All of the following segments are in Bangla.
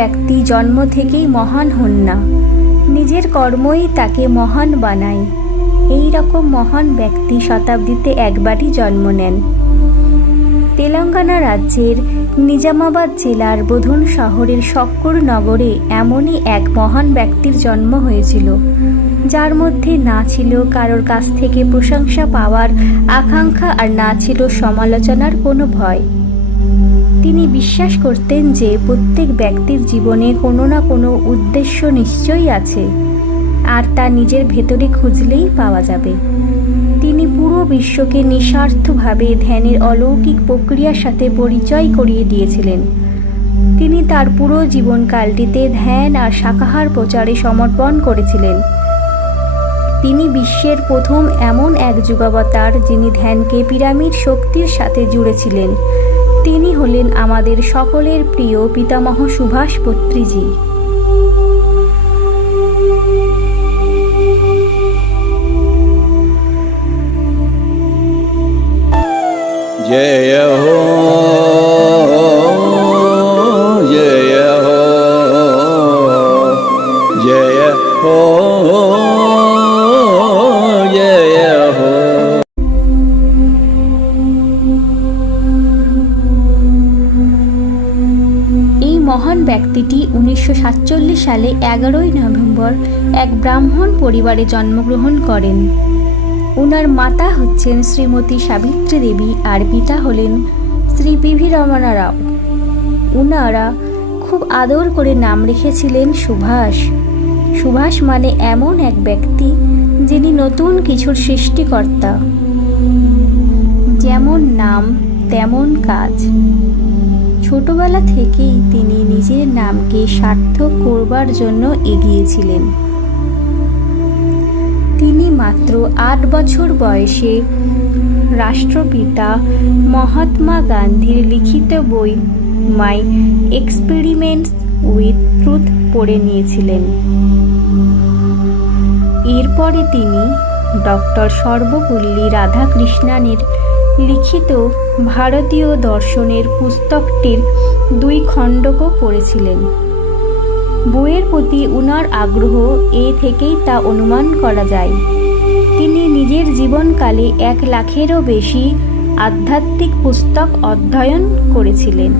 ব্যক্তি জন্ম থেকেই মহান হন না, নিজের কর্মই তাকে মহান বানায়। এই রকম মহান ব্যক্তি শতাব্দীতে একবারই জন্ম নেন। তেলেঙ্গানা রাজ্যের নিজামাবাদ জেলার বোধন শহরের শক্কর নগরে এমনই এক মহান ব্যক্তির জন্ম হয়েছিল, যার মধ্যে না ছিল কারোর কাছ থেকে প্রশংসা পাওয়ার আকাঙ্ক্ষা আর না ছিল সমালোচনার কোনো ভয়। তিনি বিশ্বাস করতেন যে প্রত্যেক ব্যক্তির জীবনে কোনো না কোনো উদ্দেশ্য নিশ্চয়ই আছে, আর তা নিজের ভেতরে খুঁজলেই পাওয়া যাবে। তিনি পুরো বিশ্বকে নিঃস্বার্থভাবে ধ্যানের অলৌকিক প্রক্রিয়ার সাথে পরিচয় করিয়ে দিয়েছিলেন। তিনি তার পুরো জীবনকালটিতে ধ্যান আর শাকাহার প্রচারে সমর্পণ করেছিলেন। তিনি বিশ্বের প্রথম এমন এক যুগাবতার যিনি ধ্যানকে পিরামিড শক্তির সাথে জুড়েছিলেন। তিনি হলেন আমাদের সকলের প্রিয় পিতামহ সুভাষ পত্রীজি। जय हो जय हो जय हो जय हो। এই মহান ব্যক্তিটি 1947 সালে 11ই নভেম্বর এক ব্রাহ্মণ পরিবারে জন্মগ্রহণ করেন। ওনার মাতা হচ্ছেন শ্রীমতী সাবিত্রী দেবী আর পিতা হলেন শ্রী পিভি রমনা রাও। ওনারা খুব আদর করে নাম রেখেছিলেন সুভাষ। সুভাষ মানে এমন এক ব্যক্তি যিনি নতুন কিছুর সৃষ্টিকর্তা। যেমন নাম তেমন কাজ। ছোটবেলা থেকেই তিনি নিজের নামকে সার্থক করবার জন্য এগিয়েছিলেন। তিনি মাত্র 8 বছর বয়সে রাষ্ট্রপিতা মহাত্মা গান্ধীর লিখিত বই মাই এক্সপেরিমেন্টস উইথ ট্রুথ পড়ে নিয়েছিলেন। এরপরে তিনি ডক্টর সর্বপল্লী রাধাকৃষ্ণানের লিখিত ভারতীয় দর্শনের পুস্তকটির 2 খণ্ডকও পড়েছিলেন। বইয়ের প্রতি উনার আগ্রহ এ থেকেই তা অনুমান করা যায়। তিনি নিজের জীবনকালে 1 লাখেরও বেশি আধ্যাত্মিক পুস্তক অধ্যয়ন করেছিলেন।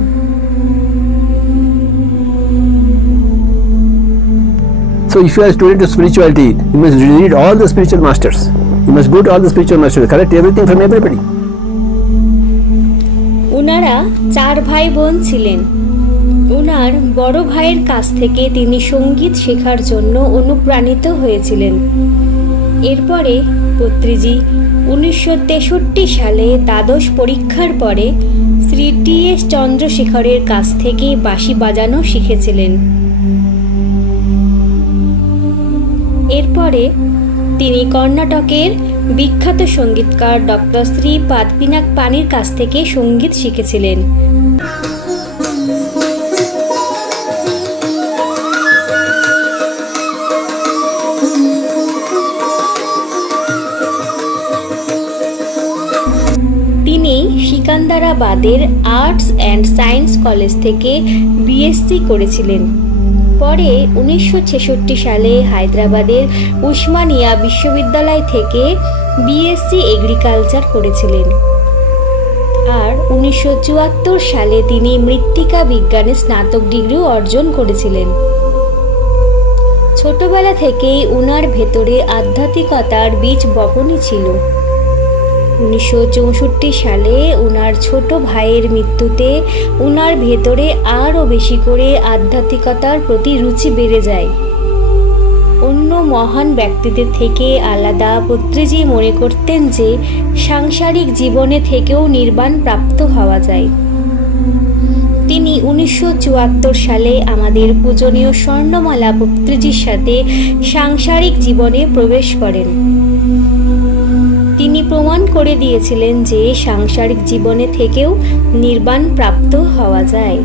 So if you are a student of spirituality, you must read all the spiritual masters. You must go to all the spiritual masters, collect everything from everybody. উনারা 4 ভাই বোন ছিলেন। উনার বড় ভাইয়ের কাছ থেকে তিনি সঙ্গীত শেখার জন্য অনুপ্রাণিত হয়েছিলেন। এরপরে পত্রীজি 1963 সালে দ্বাদশ পরীক্ষার পরে শ্রী টি.এস. চন্দ্রশেখরের কাছ থেকে বাঁশি বাজানো শিখেছিলেন। এরপরে তিনি কর্ণাটকের বিখ্যাত সঙ্গীতকার ডক্টর শ্রীপাদ পিনাকপানির কাছ থেকে সঙ্গীত শিখেছিলেন। তিনি সিকান্দারাবাদের আর্টস অ্যান্ড সায়েন্স কলেজ থেকে বিএসসি করেছিলেন। পরে 1966 সালে হায়দ্রাবাদের উসমানিয়া বিশ্ববিদ্যালয় থেকে বিএসসি এগ্রিকালচার করেছিলেন। আর 1974 সালে তিনি মৃত্তিকা বিজ্ঞানে স্নাতক ডিগ্রিও অর্জন করেছিলেন। ছোটবেলা থেকেই উনার ভেতরে আধ্যাত্মিকতার বীজ বপনই ছিল। 1964 সালে উনার ছোট ভাইয়ের মৃত্যুতে উনার ভেতরে আরও বেশি করে আধ্যাত্মিকতার প্রতি রুচি বেড়ে যায়। অন্য মহান ব্যক্তিদের থেকে আলাদা পত্রীজি মনে করতেন যে সাংসারিক জীবনে থেকেও নির্বাণ প্রাপ্ত হওয়া যায়। তিনি 1974 সালে আমাদের পূজনীয় স্বর্ণমালা পত্রীজির সাথে সাংসারিক জীবনে প্রবেশ করেন। তিনি প্রমাণ করে দিয়েছিলেন যে সাংসারিক জীবনে থেকেও নির্বাণ প্রাপ্ত হওয়া যায়।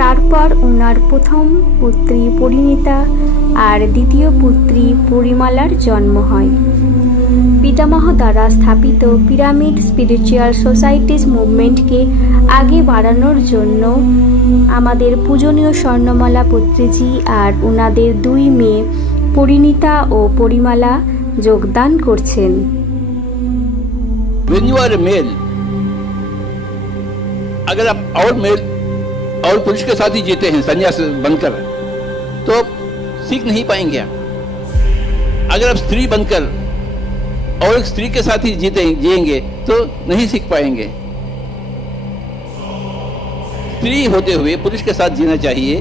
তারপর ওনার প্রথম পুত্রী পরিণীতা আর দ্বিতীয় পুত্রী পরিমালার জন্ম হয়। পিতামহ দ্বারা স্থাপিত পিরামিড স্পিরিচুয়াল সোসাইটিস মুভমেন্টকে আগে বাড়ানোর জন্য আমাদের পূজনীয় স্বর্ণমালা পত্রীজি আর ওনাদের দুই মেয়ে পরিণীতা ও পরিমালা যোগদান করছেন। When you are a male, अगर आप और मेल और पुरुष के साथ ही जीते हैं संन्यास बनकर, तो सीख नहीं पाएंगे आप। अगर आप स्त्री बनकर और एक स्त्री के साथ ही जिएंगे तो नहीं सीख पाएंगे। स्त्री होते हुए पुरुष के साथ जीना चाहिए,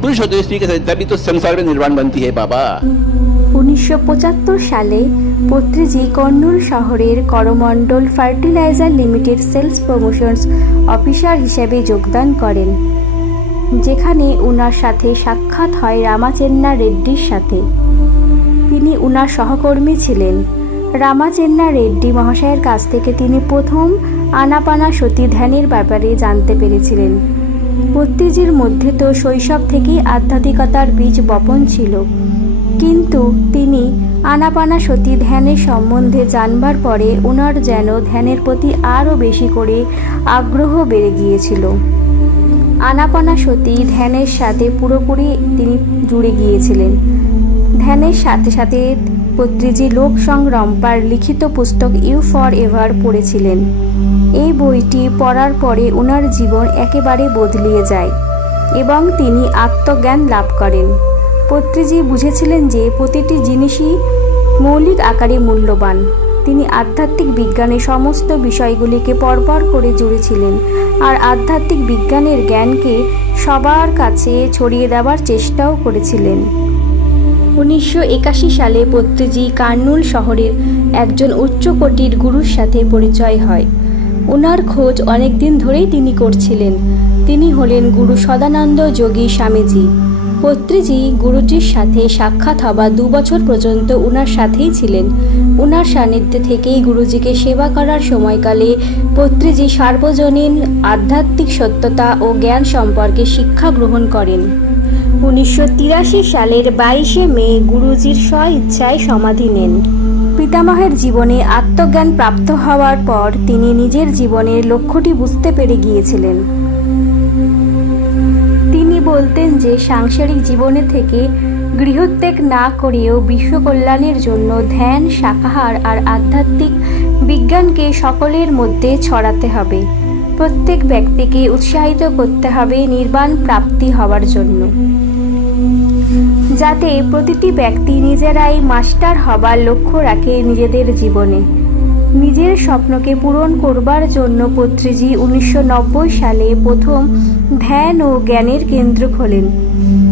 पुरुष होते हुए स्त्री के साथ, तभी तो संसार में निर्वाण बनती है बाबा। 1975 সালে পত্রীজি কর্নুল শহরের Coromandel fertiliser limited sales promotions officer হিসেবে যোগদান করেন, যেখানে ওনার সাথে সাক্ষাৎ হয় রামাচেন্না রেড্ডির সাথে। তিনি ওনার সহকর্মী ছিলেন। রামাচেন্না রেড্ডি মহাশয়ের কাছ থেকে তিনি প্রথম আনাপানাসতি ধ্যানের ব্যাপারে জানতে পেরেছিলেন। পত্রীজির মধ্যে তো শৈশব থেকেই আধ্যাত্মিকতার বীজ বপন ছিল, কিন্তু তিনি আনাপানাসতি ধ্যানের সম্বন্ধে জানবার পরে ওনার যেন ধ্যানের প্রতি আরও বেশি করে আগ্রহ বেড়ে গিয়েছিল। আনাপানাসতি ধ্যানের সাথে পুরোপুরি তিনি জুড়ে গিয়েছিলেন। ধ্যানের সাথে সাথে পত্রীজি লোক সংরম্পার লিখিত পুস্তক ইউ ফর এভার পড়েছিলেন। এই বইটি পড়ার পরে ওনার জীবন একেবারে বদলিয়ে যায় এবং তিনি আত্মজ্ঞান লাভ করেন। পত্রীজি বুঝেছিলেন যে প্রতিটি জিনিসই মৌলিক আকারে মূল্যবান। তিনি আধ্যাত্মিক বিজ্ঞানের সমস্ত বিষয়গুলিকে পরপর করে জুড়েছিলেন আর আধ্যাত্মিক বিজ্ঞানের জ্ঞানকে সবার কাছে ছড়িয়ে দেওয়ার চেষ্টাও করেছিলেন। 1981 সালে পত্রীজি কার্নুল শহরের একজন উচ্চকোটির গুরুর সাথে পরিচয় হয়। ওনার খোঁজ অনেক দিন ধরেই তিনি করছিলেন। তিনি হলেন গুরু সদানন্দ যোগী স্বামীজি। পত্রীজি গুরুজির সাথে সাক্ষাৎ হওয়া 2 বছর পর্যন্ত ওনার সাথেই ছিলেন। ওনার সান্নিধ্যে থেকেই গুরুজিকে সেবা করার সময়কালে পত্রীজি সার্বজনীন আধ্যাত্মিক সত্যতা ও জ্ঞান সম্পর্কে শিক্ষা গ্রহণ করেন। 1983 সালের 22 মে গুরুজির স্ব-ইচ্ছায় সমাধি নেন। পিতামহের জীবনে আত্মজ্ঞান প্রাপ্ত হওয়ার পর তিনি নিজের জীবনের লক্ষ্যটি বুঝতে পেরে গিয়েছিলেন। তিনি বলতেন যে সাংসারিক জীবনে থেকে গৃহত্যাগ না করেও বিশ্ব কল্যাণের জন্য ধ্যান, শাকাহার আর আধ্যাত্মিক বিজ্ঞানকে সকলের মধ্যে ছড়াতে হবে। প্রত্যেক ব্যক্তিকে উৎসাহিত করতে হবে নির্বাণ প্রাপ্তি হওয়ার জন্য, যাতে প্রতিটি ব্যক্তি নিজেরাই মাস্টার হবার লক্ষ্য রাখে নিজেদের জীবনে। নিজের স্বপ্নকে পূরণ করবার জন্য পত্রীজি 1990 সালে প্রথম ধ্যান ও জ্ঞানের কেন্দ্র খোলেন।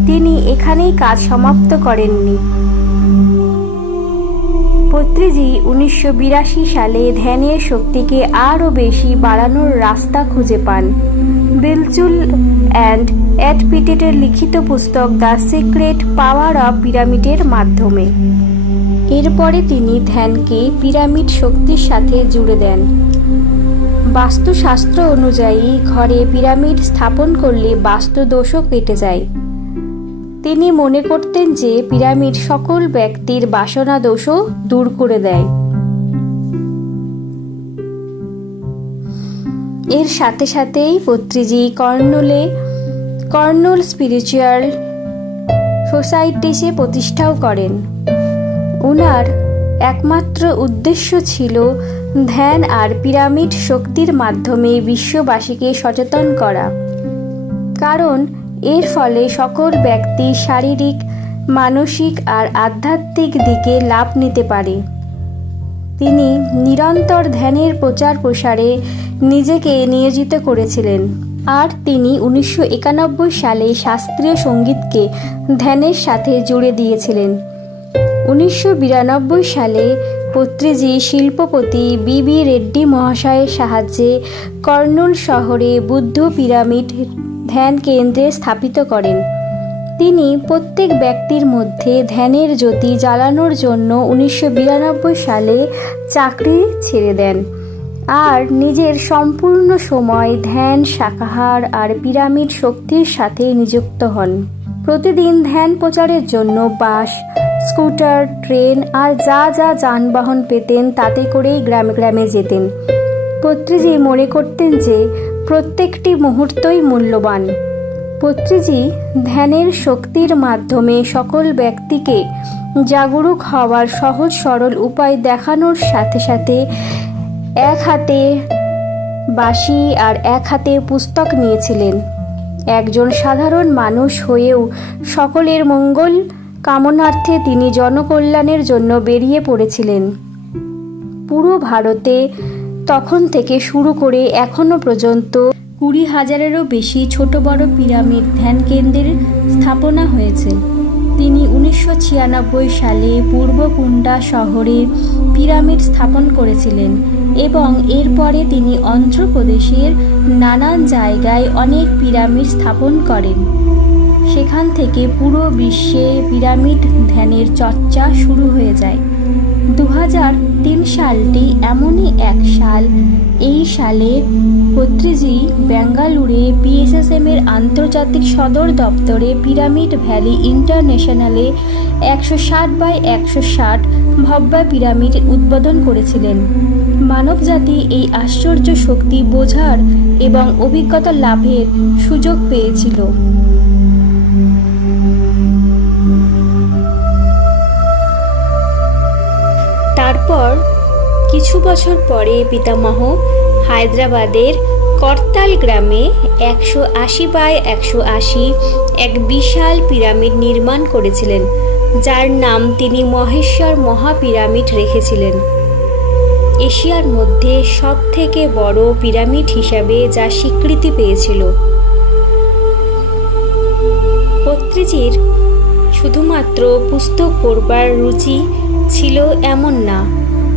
তিনি এখানেই কাজ সমাপ্ত করেননি। পত্রীজি 1982 সালে ধ্যানের শক্তিকে আরও বেশি বাড়ানোর রাস্তা খুঁজে পান বিলচুল অ্যান্ড এড পিটেটের লিখিত পুস্তক দ্য সিক্রেট পাওয়ার অফ পিরামিডের মাধ্যমে। এরপরে তিনি ধ্যানকে পিরামিড শক্তির সাথে জুড়ে দেন। বাস্তুশাস্ত্র অনুযায়ী ঘরে পিরামিড স্থাপন করলে বাস্তু দোষও কেটে যায়। তিনি মনে করতেন যে পিরামিড সকল ব্যক্তির বাসনা দোষও দূর করে দেয়। এর সাথে সাথেই পত্রীজি কর্নুল স্পিরিচুয়াল সোসাইটিসে প্রতিষ্ঠাও করেন। ওনার একমাত্র উদ্দেশ্য ছিল ধ্যান আর পিরামিড শক্তির মাধ্যমে বিশ্ববাসীকে সচেতন করা, কারণ এর ফলে সকল ব্যক্তি শারীরিক, মানসিক আর আধ্যাত্মিক দিকে লাভ নিতে পারে। তিনি নিরন্তর ধ্যানের প্রচার প্রসারে নিজেকে নিয়োজিত করেছিলেন আর তিনি 1991 সালে শাস্ত্রীয় সঙ্গীতকে ধ্যানের সাথে জুড়ে দিয়েছিলেন। 1992 সালে পত্রীজি শিল্পপতি বিবি রেড্ডি মহাশয়ের সাহায্যে কর্নুল শহরে বুদ্ধ পিরামিড ধ্যান কেন্দ্রে স্থাপিত করেন। তিনি প্রত্যেক ব্যক্তির মধ্যে ধ্যানের জ্যোতি জ্বালানোর জন্য 1992 সালে চাকরি ছেড়ে দেন আর নিজের সম্পূর্ণ সময় ধ্যান, শাকাহার আর পিরামিড শক্তির সাথে নিযুক্ত হন। প্রতিদিন ধ্যান প্রচারের জন্য বাস, স্কুটার, ট্রেন আর যা যা যানবাহন পেতেন তাতে করেই গ্রামে গ্রামে যেতেন। পত্রিজি মনে করতেন যে প্রত্যেকটি মুহূর্তই মূল্যবান। পত্রিজি ধ্যানের শক্তির মাধ্যমে সকল ব্যক্তিকে জাগরুক হওয়ার সহজ সরল উপায় দেখানোর সাথে সাথে এক হাতে বাঁশি আর এক হাতে পুস্তক নিয়েছিলেন। একজন সাধারণ মানুষ হয়েও সকলের মঙ্গল কামনার্থে তিনি জনকল্যাণের জন্য বেরিয়ে পড়েছিলেন। পুরো ভারতে তখন থেকে শুরু করে এখনো পর্যন্ত 20,000-এরও বেশি ছোট বড় পিরামিড ধ্যান কেন্দ্রের স্থাপনা হয়েছে। তিনি 1996 সালে পূর্ব কুন্ডা শহরে পিরামিড স্থাপন করেছিলেন এবং এরপরে তিনি অন্ধ্রপ্রদেশের নানান জায়গায় অনেক পিরামিড স্থাপন করেন। সেখান থেকে পুরো বিশ্বে পিরামিড ধ্যানের চর্চা শুরু হয়ে যায়। 2003 সালটি এমনই এক সাল, এই সালে পত্রিজি বেঙ্গালুরে PSSM-এর আন্তর্জাতিক সদর দপ্তরে পিরামিড ভ্যালি ইন্টারন্যাশনালে 160x160 ভব্য পিরামিড উদ্বোধন করেছিলেন। মানবজাতি এই আশ্চর্য শক্তি বোঝার এবং অভিজ্ঞতা লাভের সুযোগ পেয়েছিল। তারপর কিছু বছর পরে পিতামহ হায়দ্রাবাদের করতাল গ্রামে 180x180 এক বিশাল পিরামিড নির্মাণ করেছিলেন, যার নাম তিনি মহেশ্বর মহাপিরামিড রেখেছিলেন। এশিয়ার মধ্যে সবথেকে বড় পিরামিড হিসাবে যা স্বীকৃতি পেয়েছিল। পত্রিজির শুধুমাত্র পুস্তক পড়বার রুচি ছিল এমন না,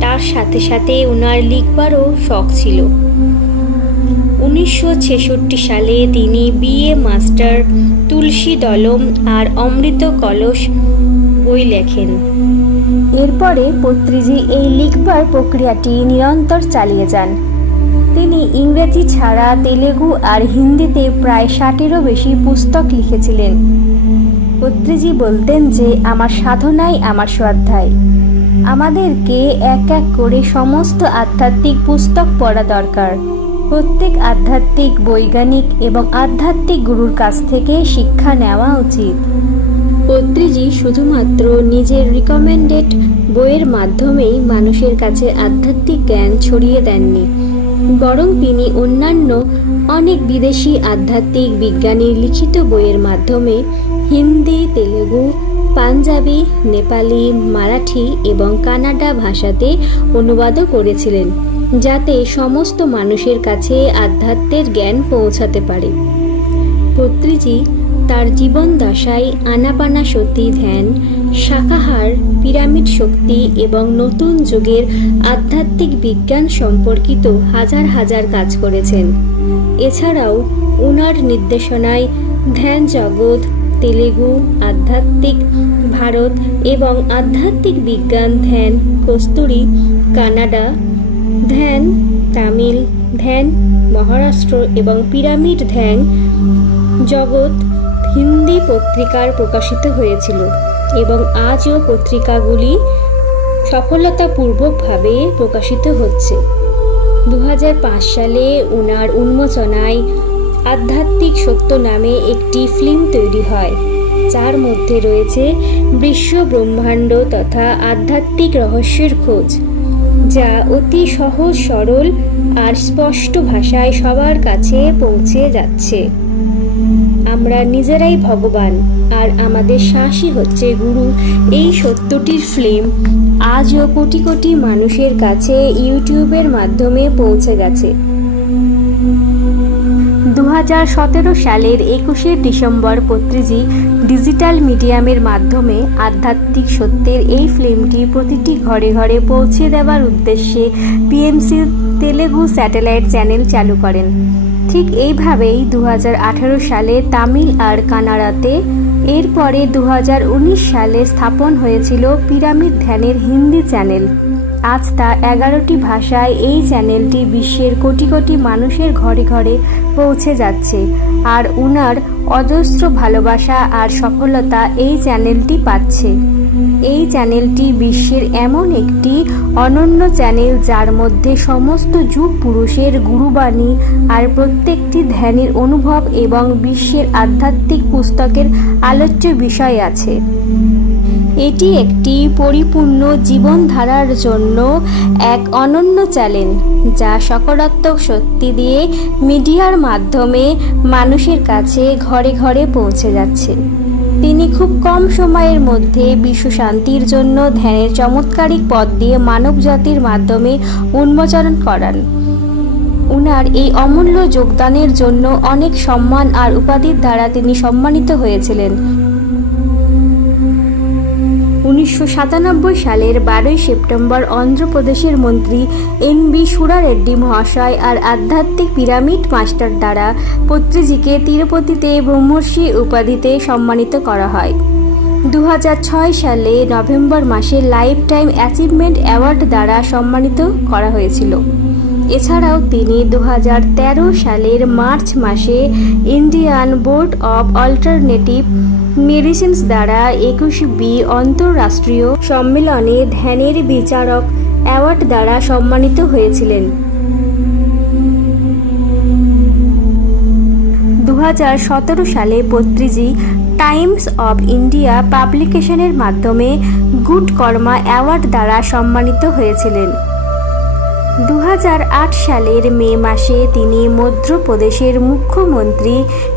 তার সাথে সাথে ওনার লিখবারও শখ ছিল। 1966 সালে তিনি BA মাস্টার তুলসী দলম আর অমৃত কলস বই লেখেন। এরপরে পত্রিজি এই লিখবার প্রক্রিয়াটি নিরন্তর চালিয়ে যান। তিনি ইংরেজি ছাড়া তেলেগু আর হিন্দিতে প্রায় 60-এরও বেশি পুস্তক লিখেছিলেন। পত্রিজি বলতেন যে আমার সাধনাই আমার স্বাধ্যায়। আমাদেরকে এক এক করে সমস্ত আধ্যাত্মিক পুস্তক পড়া দরকার। প্রত্যেক আধ্যাত্মিক বৈজ্ঞানিক এবং আধ্যাত্মিক গুরুর কাছ থেকে শিক্ষা নেওয়া উচিত। পত্রিজি শুধুমাত্র নিজের রিকমেন্ডেড বইয়ের মাধ্যমেই মানুষের কাছে আধ্যাত্মিক জ্ঞান ছড়িয়ে দেননি, বরং তিনি অন্যান্য অনেক বিদেশি আধ্যাত্মিক বিজ্ঞানীর লিখিত বইয়ের মাধ্যমে হিন্দি, তেলেগু, পাঞ্জাবি, নেপালি, মারাঠি এবং কানাডা ভাষাতে অনুবাদও করেছিলেন, যাতে সমস্ত মানুষের কাছে আধ্যাত্মের জ্ঞান পৌঁছাতে পারে। পত্রিজি তার জীবন দশায় আনাপানাসতি ধ্যান, শাকাহার, পিরামিড শক্তি এবং নতুন যুগের আধ্যাত্মিক বিজ্ঞান সম্পর্কিত হাজার হাজার কাজ করেছেন। এছাড়াও ওনার নির্দেশনায় ধ্যান জগৎ, তেলেগু, আধ্যাত্মিক ভারত এবং আধ্যাত্মিক বিজ্ঞান ধ্যান কস্তুরী, কানাডা ধ্যান তামিল, ধ্যান মহারাষ্ট্র এবং পিরামিড ধ্যান জগৎ হিন্দি পত্রিকার প্রকাশিত হয়েছিল এবং আজও পত্রিকাগুলি সফলতাপূর্বকভাবে প্রকাশিত হচ্ছে। 2005 সালে ওনার উন্মোচনায় আধ্যাত্মিক সত্য নামে একটি ফিল্ম তৈরি হয়, যার মধ্যে রয়েছে বিশ্ব ব্রহ্মাণ্ড তথা আধ্যাত্মিক রহস্যের খোঁজ, যা অতি সহজ সরল আর স্পষ্ট ভাষায় সবার কাছে পৌঁছে যাচ্ছে। আমরা নিজেরাই ভগবান আর আমাদের শ্বাসই হচ্ছে গুরু, এই সত্যটির ফিল্ম আজও কোটি কোটি মানুষের কাছে ইউটিউবের মাধ্যমে পৌঁছে গেছে। 2017 সালের 21শে ডিসেম্বর পত্রিজি ডিজিটাল মিডিয়ামের মাধ্যমে আধ্যাত্মিক সত্যের এই ফিল্মটি প্রতিটি ঘরে ঘরে পৌঁছে দেওয়ার উদ্দেশ্যে PMC তেলেগু স্যাটেলাইট চ্যানেল চালু করেন। ঠিক এইভাবেই 2018 সালে তামিল আর কানাডাতে, এরপরে 2019 সালে স্থাপন হয়েছিল পিরামিড ধ্যানের হিন্দি চ্যানেল। আজ তা 11টি ভাষায় এই চ্যানেলটি বিশ্বের কোটি কোটি মানুষের ঘরে ঘরে পৌঁছে যাচ্ছে। আর উনার অজস্র ভালোবাসা আর সফলতা এই চ্যানেলটি পাচ্ছে। এই চ্যানেলটি বিশ্বের এমন একটি অনন্য চ্যানেল যার মধ্যে সমস্ত যুগ পুরুষের গুরুবাণী আর প্রত্যেকটি ধ্যানের অনুভব এবং বিশ্বের আধ্যাত্মিক পুস্তকের আলোচ্য বিষয় আছে। এটি একটি পরিপূর্ণ জীবনধারার জন্য এক অনন্য চ্যানেল, যা সকারাত্মক শক্তি দিয়ে মিডিয়ার মাধ্যমে মানুষের কাছে ঘরে ঘরে পৌঁছে যাচ্ছে। তিনি খুব কম সময়ের মধ্যে বিশ্ব শান্তির জন্য ধ্যানের চমৎকারিক পথ দিয়ে মানব জাতির মাধ্যমে উন্মোচন করান। উনার এই অমূল্য যোগদানের জন্য অনেক সম্মান আর উপাধির দ্বারা তিনি সম্মানিত হয়েছিলেন। 1997 সালের 12 সেপ্টেম্বর অন্ধ্রপ্রদেশের মন্ত্রী এন.বি. সুরা রেড্ডি মহাশয় আর আধ্যাত্মিক পিরামিড মাস্টার দ্বারা পত্রিজিকে তিরুপতিতে ব্রহ্মর্ষি উপাধিতে সম্মানিত করা হয়। 2006 সালে নভেম্বর মাসে লাইফ টাইম অ্যাচিভমেন্ট অ্যাওয়ার্ড দ্বারা সম্মানিত করা হয়েছিল। এছাড়াও তিনি 2013 সালের মার্চ মাসে Indian board of alternative medicines দ্বারা 21বি আন্তঃরাষ্ট্রীয় সম্মেলনে ধ্যানের বিচারক অ্যাওয়ার্ড দ্বারা সম্মানিত হয়েছিলেন। 2017 সালে পত্রিজি টাইমস অব ইন্ডিয়া পাবলিকেশনের মাধ্যমে গুড কর্মা অ্যাওয়ার্ড দ্বারা সম্মানিত হয়েছিলেন। 2008 সালের মে মাসে তিনি মধ্যপ্রদেশের মুখ্যমন্ত্রী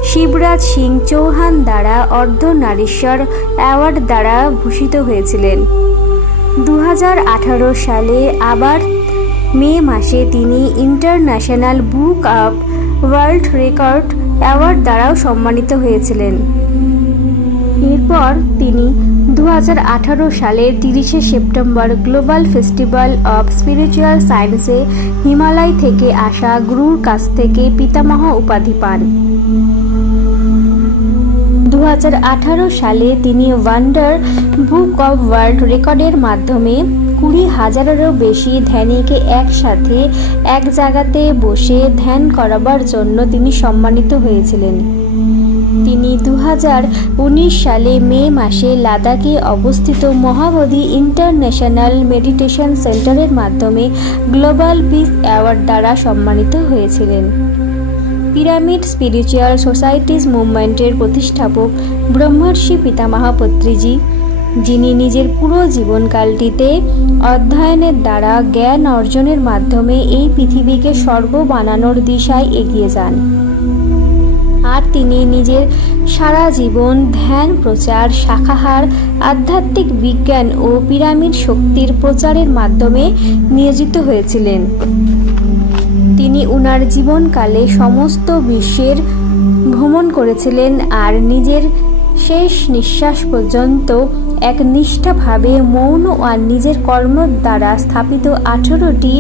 শিবরাজ সিং চৌহান দ্বারা অর্ধনারীশ্বর অ্যাওয়ার্ড দ্বারা ভূষিত হয়েছিলেন। 2018 সালে আবার মে মাসে তিনি international book of world record award দ্বারাও সম্মানিত হয়েছিলেন। এরপর তিনি 2018 সালের 30 September global festival of spiritual সায়েন্সে হিমালয় থেকে আসা গুরুর কাছ থেকে পিতামহ উপাধি পান। 2018 সালে তিনি ওয়ান্ডার বুক অব ওয়ার্ল্ড রেকর্ডের মাধ্যমে 20,000-এরও বেশি ধ্যানীকে একসাথে এক জায়গাতে বসে ধ্যান করাবার জন্য তিনি সম্মানিত হয়েছিলেন। তিনি 2019 সালে মে মাসে লাদাখে অবস্থিত মহাবোধি ইন্টারন্যাশনাল মেডিটেশন সেন্টারের মাধ্যমে গ্লোবাল পিস অ্যাওয়ার্ড দ্বারা সম্মানিত হয়েছিলেন। পিরামিড স্পিরিচুয়াল সোসাইটিস মুভমেন্টের প্রতিষ্ঠাপক ব্রহ্মর্ষি পিতামহ পত্রিজি, যিনি নিজের পুরো জীবনকালটিতে অধ্যয়নের দ্বারা জ্ঞান অর্জনের মাধ্যমে এই পৃথিবীকে স্বর্গ বানানোর দিশায় এগিয়ে যান। আর তিনি নিজের সারা জীবন ধ্যান প্রচার, শাখাহার, আধ্যাত্মিক বিজ্ঞান ও পিরামিড শক্তির প্রচারের মাধ্যমে নিয়োজিত হয়েছিলেন। তিনি উনার জীবনকালে সমস্ত বিশ্বের ভ্রমণ করেছিলেন আর নিজের শেষ নিঃশ্বাস পর্যন্ত একনিষ্ঠভাবে মৌন আর নিজের কর্ম দ্বারা স্থাপিত 18টি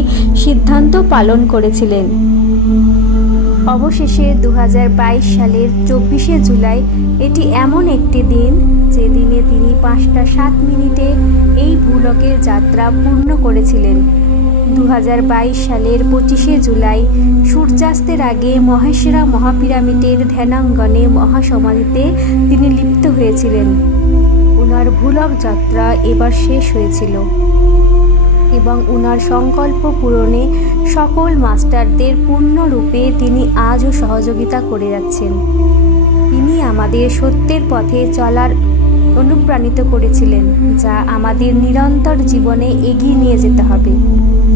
সিদ্ধান্ত পালন করেছিলেন। অবশেষে 2022 সালের 24শে জুলাই এটি এমন একটি দিন যে দিনে তিনি 5:07 এই ভূলোকের যাত্রা পূর্ণ করেছিলেন। 2022 সালের 25শে জুলাই সূর্যাস্তের আগে মহেশরা মহাপিরামিডের ধ্যানাঙ্গনে মহাসমাধিতে তিনি লিপ্ত হয়েছিলেন। উনার ভূলোক যাত্রা এবার শেষ হয়েছিল এবং উনার সংকল্প পূরণে সকল মাস্টারদের পূর্ণরূপে তিনি আজও সহযোগিতা করে যাচ্ছেন। তিনি আমাদের সত্যের পথে চলার অনুপ্রাণিত করেছিলেন, যা আমাদের নিরন্তর জীবনে এগিয়ে নিয়ে যেতে হবে।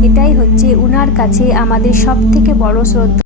এটাই হচ্ছে উনার কাছে আমাদের সবথেকে বড় শ্রদ্ধা।